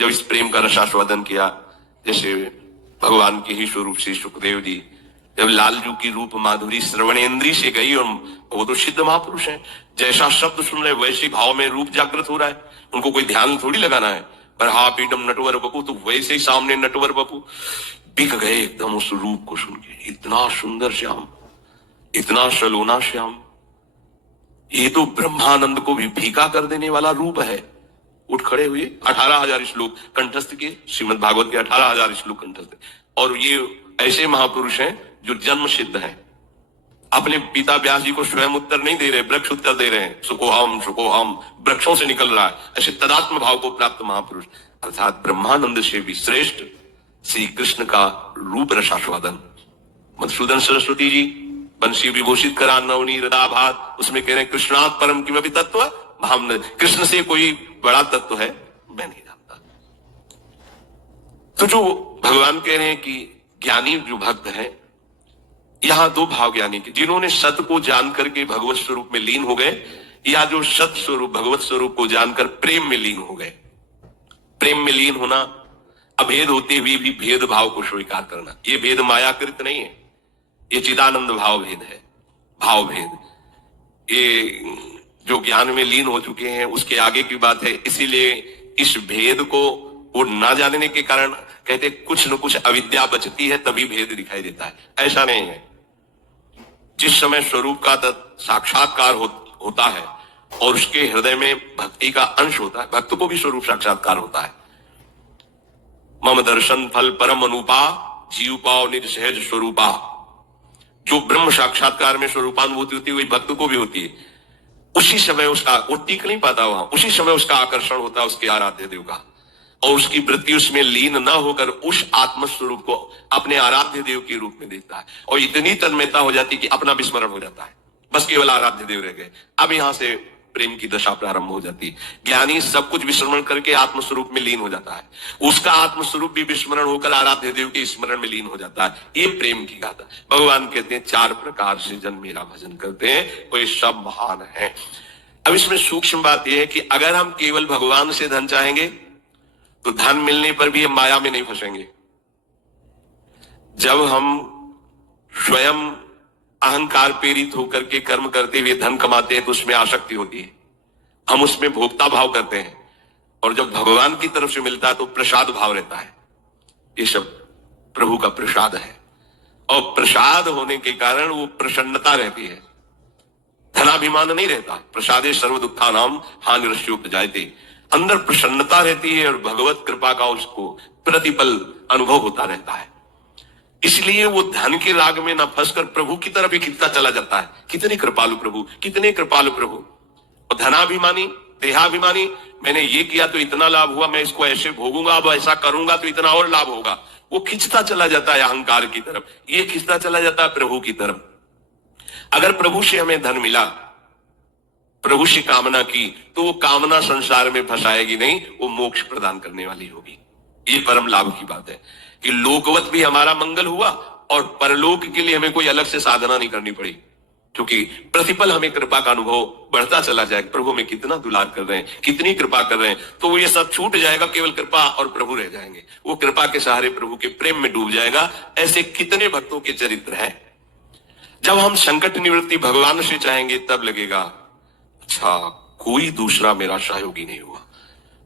जब इस प्रेम का रसास्वादन किया, जैसे भगवान के ही स्वरूप से सुखदेव जी जब लालजू की रूप माधुरी श्रवणेन्द्री से गई, और वो तो सिद्ध महापुरुष हैं, जैसा शब्द सुन रहे वैसे भाव में रूप जागृत हो रहा है, उनको कोई ध्यान थोड़ी लगाना है। पर हा पीडम नटवर बपू, तो वैसे ही सामने नटवर बपू बिक गए एकदम उस रूप को सुन के। इतना सुंदर श्याम, इतना सलोना श्याम, ये तो ब्रह्मानंद को भी फीका कर देने वाला रूप है। उठ खड़े हुए, 18,000 श्लोक कंठस्थ के, श्रीमद् भागवत के 18,000 श्लोक कंठस्थ। और ये ऐसे महापुरुष हैं जो जन्म सिद्ध हैं, अपने पिता व्यास जी को स्वयं उत्तर नहीं दे रहे, वृक्ष उत्तर दे रहे हैं, सुकोहम सुकोहम, वृक्षों से निकल रहा है। ऐसे तदात्म भाव को प्राप्त महापुरुष, अर्थात ब्रह्मानंद से भी श्रेष्ठ श्री कृष्ण का रूप रसास्वादन। मधुसूदन सरस्वती जी बंशी विभूषित करा नवनी हृदाभात, उसमें कह रहे हैं कृष्णात् परम किमपि तत्व, हम कृष्ण से कोई बड़ा तत्व है मैं नहीं जानता। तो जो भगवान कह रहे हैं कि ज्ञानी जो भक्त है, यहां दो भाव ज्ञानी के, जिन्होंने सत्य को जान करके भगवत स्वरूप में लीन हो गए, या जो सत्य स्वरूप भगवत स्वरूप को जानकर प्रेम में लीन हो गए। प्रेम में लीन होना, अभेद होते हुए भी भेद भाव को स्वीकार करना, ये भेद मायाकृत नहीं है, ये चिदानंद भाव भेद है, भाव भेद। ये जो ज्ञान में लीन हो चुके हैं उसके आगे की बात है। इसीलिए इस भेद को वो ना जानने के कारण कहते कुछ न कुछ अविद्या बचती है, तभी भेद दिखाई देता है। ऐसा नहीं है, जिस समय स्वरूप का साक्षात्कार होता है और उसके हृदय में भक्ति का अंश होता है, भक्त को भी स्वरूप साक्षात्कार होता है। मम दर्शन फल परम अनुपा, जीव पाव निज सहज स्वरूपा। जो ब्रह्म साक्षात्कार में स्वरूपानुभूति होती है वही भक्त को भी होती है। उसी समय उसका, वो टिक नहीं पाता वहां, उसी समय उसका आकर्षण होता है उसके आराध्य देव का, और उसकी वृत्ति उसमें लीन ना होकर उस आत्म स्वरूप को अपने आराध्य देव के रूप में देखता है, और इतनी तन्मयता हो जाती है कि अपना विस्मरण हो जाता है, बस केवल आराध्य देव रह गए। अब यहां से प्रेम की दशा प्रारंभ हो जाती है। ज्ञानी सब कुछ विस्मरण करके आत्म स्वरूप में लीन हो जाता है, उसका आत्म स्वरूप भी विस्मरण होकर आराध्य देव के स्मरण में लीन हो जाता है। ये प्रेम की गाथा। भगवान कहते हैं 4 प्रकार से जन मेरा भजन करते हैं, वो ये सब महान है। अब इसमें सूक्ष्म बात यह है कि अगर हम केवल भगवान से धन चाहेंगे तो धन मिलने पर भी हम माया में नहीं फंसेंगे। जब हम स्वयं अहंकार प्रेरित होकर के कर्म करते हुए धन कमाते हैं तो उसमें आसक्ति होती है, हम उसमें भोक्ता भाव करते हैं, और जब भगवान की तरफ से मिलता है तो प्रसाद भाव रहता है। ये सब प्रभु का प्रसाद है, और प्रसाद होने के कारण वो प्रसन्नता रहती है, धनाभिमान नहीं रहता। प्रसादे सर्व दुखानाम हानिरस्योपजायते, अंदर प्रसन्नता रहती है और भगवत कृपा का उसको प्रतिपल अनुभव होता रहता है। इसलिए वो धन के राग में न फंसकर प्रभु की तरफ ही खिंचता चला जाता है। कितने कृपालु प्रभु, कितने कृपालु प्रभु। और धनाभिमानी, देहाभिमानी, मैंने ये किया तो इतना लाभ हुआ, मैं इसको ऐसे भोगूंगा, अब ऐसा करूंगा तो इतना और लाभ होगा, वो खिंचता चला जाता है अहंकार की तरफ, ये खिंचता चला जाता है प्रभु की तरफ। अगर प्रभु से हमें धन मिला, प्रभु से कामना की, तो वो कामना संसार में फंसाएगी नहीं, वो मोक्ष प्रदान करने वाली होगी। ये परम लाभ की बात है कि लोकवत भी हमारा मंगल हुआ और परलोक के लिए हमें कोई अलग से साधना नहीं करनी पड़ी, क्योंकि प्रतिपल हमें कृपा का अनुभव बढ़ता चला जाएगा। प्रभु में कितना दुलार कर रहे हैं, कितनी कृपा कर रहे हैं, तो वो ये सब छूट जाएगा, केवल कृपा और प्रभु रह जाएंगे। वो कृपा के सहारे प्रभु के प्रेम में डूब जाएगा। ऐसे कितने भक्तों के चरित्र हैं। जब हम संकट निवृत्ति भगवान से चाहेंगे तब लगेगा अच्छा कोई दूसरा मेरा सहयोगी नहीं हुआ,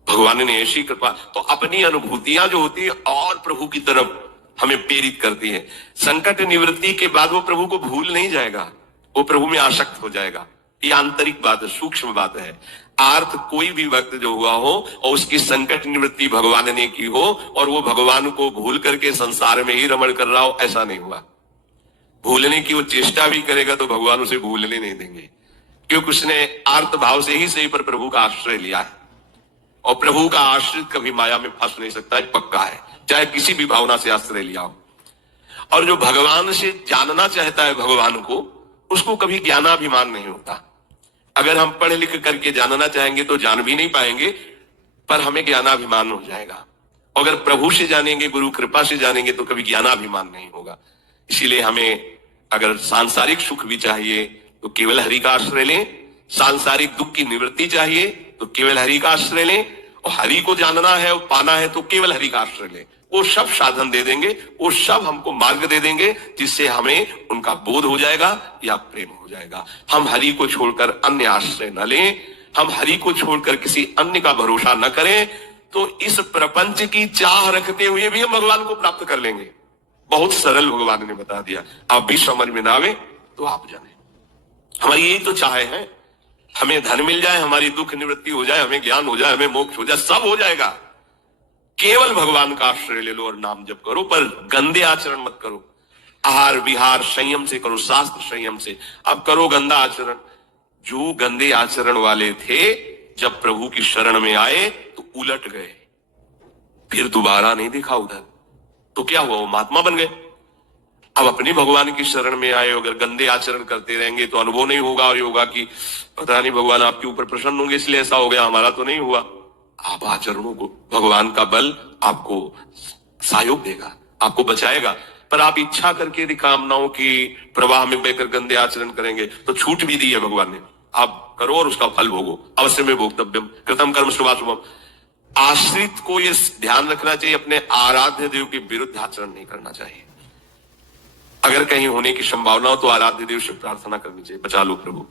भगवान ने ऐसी कृपा। तो अपनी अनुभूतियां जो होती है और प्रभु की तरफ हमें प्रेरित करती है। संकट निवृत्ति के बाद वो प्रभु को भूल नहीं जाएगा, वो प्रभु में आसक्त हो जाएगा। ये आंतरिक बात है, सूक्ष्म बात है। आर्थ कोई भी भक्त जो हुआ हो और उसकी संकट निवृत्ति भगवान ने की हो और वो भगवान को भूल करके संसार में ही रमण कर रहा हो, ऐसा नहीं हुआ। भूलने की वो चेष्टा भी करेगा तो भगवान उसे भूलने नहीं देंगे, क्योंकि उसने आर्त भाव से ही सही पर प्रभु का आश्रय लिया है, और प्रभु का आश्रित कभी माया में फंस नहीं सकता है, पक्का है, चाहे किसी भी भावना से आश्रय लिया हो। और जो भगवान से जानना चाहता है भगवान को, उसको कभी ज्ञानाभिमान नहीं होता। अगर हम पढ़ लिख करके जानना चाहेंगे तो जान भी नहीं पाएंगे, पर हमें ज्ञानाभिमान हो जाएगा। अगर प्रभु से जानेंगे, गुरु कृपा से जानेंगे तो कभी ज्ञानाभिमान नहीं होगा। इसीलिए हमें अगर सांसारिक सुख भी चाहिए तो केवल हरि का आश्रय लें, सांसारिक दुख की निवृत्ति चाहिए तो केवल हरि का आश्रय लें, और हरि को जानना है और पाना है तो केवल हरि का आश्रय ले, वो सब साधन दे देंगे, वो सब हमको मार्ग दे देंगे जिससे हमें उनका बोध हो जाएगा या प्रेम हो जाएगा। हम हरि को छोड़कर अन्य आश्रय न लें, हम हरि को छोड़कर किसी अन्य का भरोसा न करें, तो इस प्रपंच की चाह रखते हुए भी हम भगवान को प्राप्त कर लेंगे। बहुत सरल भगवान ने बता दिया। आप भी समझ में ना आवे तो आप जाने, हमारी यही तो चाह है, हमें धन मिल जाए, हमारी दुख निवृत्ति हो जाए, हमें ज्ञान हो जाए, हमें मोक्ष हो जाए, सब हो जाएगा। केवल भगवान का आश्रय ले लो और नाम जप करो, पर गंदे आचरण मत करो। आहार विहार संयम से करो, शास्त्र संयम से। अब करो गंदा आचरण। जो गंदे आचरण वाले थे जब प्रभु की शरण में आए तो उलट गए, फिर दोबारा नहीं देखा उधर, तो क्या हुआ, वो महात्मा बन गए। अब अपने भगवान की शरण में आए, अगर गंदे आचरण करते रहेंगे तो अनुभव नहीं होगा, और ये होगा कि पता नहीं भगवान आपके ऊपर प्रसन्न होंगे इसलिए ऐसा हो गया, हमारा तो नहीं हुआ। आप आचरणों को, भगवान का बल आपको सहयोग देगा, आपको बचाएगा। पर आप इच्छा करके यदि कामनाओं की प्रवाह में बहकर गंदे आचरण करेंगे तो छूट भी दी है भगवान ने, आप करो और उसका फल भोगो। अवश्य में भोक्तव्यम कृतम कर्म शुभाशुभम। आश्रित को ये ध्यान रखना चाहिए, अपने आराध्य देव के विरुद्ध आचरण नहीं करना चाहिए। अगर कहीं होने की संभावना हो तो आराध्य देव से प्रार्थना करनी चाहिए, बचा लो प्रभु।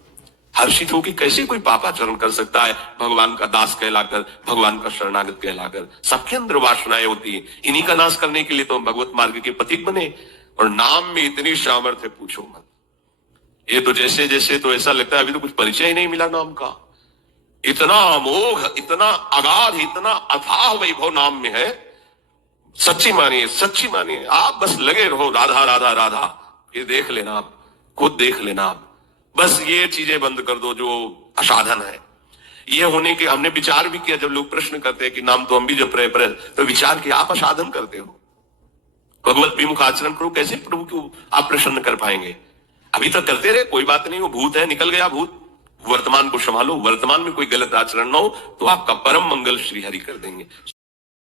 हर्षित हो कि कैसे कोई पापाचरण कर सकता है भगवान का दास कहलाकर, भगवान का शरणागत कहलाकर। सबके अंदर वासनाएं होती है, इन्हीं का नाश करने के लिए तो हम भगवत मार्ग के पथिक बने। और नाम में इतनी सामर्थ्य पूछो मत। ये तो जैसे जैसे तो ऐसा लगता है अभी तो कुछ परिचय ही नहीं मिला नाम का। इतना अमोघ, इतना अगाध, इतना अथाह वैभव नाम में है। सच्ची मानिए, सच्ची मानिए, आप बस लगे रहो राधा राधा राधा। ये देख लेना, आप खुद देख लेना। आप बस ये चीजें बंद कर दो जो असाधन है। ये होने के हमने विचार भी किया, जब लोग प्रश्न करते हैं कि नाम तो हम भी जप रहे, पर तो विचार किया आप असाधन करते हो। भगवत विमुख आचरण करो, कैसे प्रभु को आप प्रसन्न कर पाएंगे। अभी तक करते रहे, कोई बात नहीं, वो भूत है, निकल गया भूत। वर्तमान को संभालो, वर्तमान में कोई गलत आचरण ना हो तो आपका परम मंगल श्री हरि कर देंगे।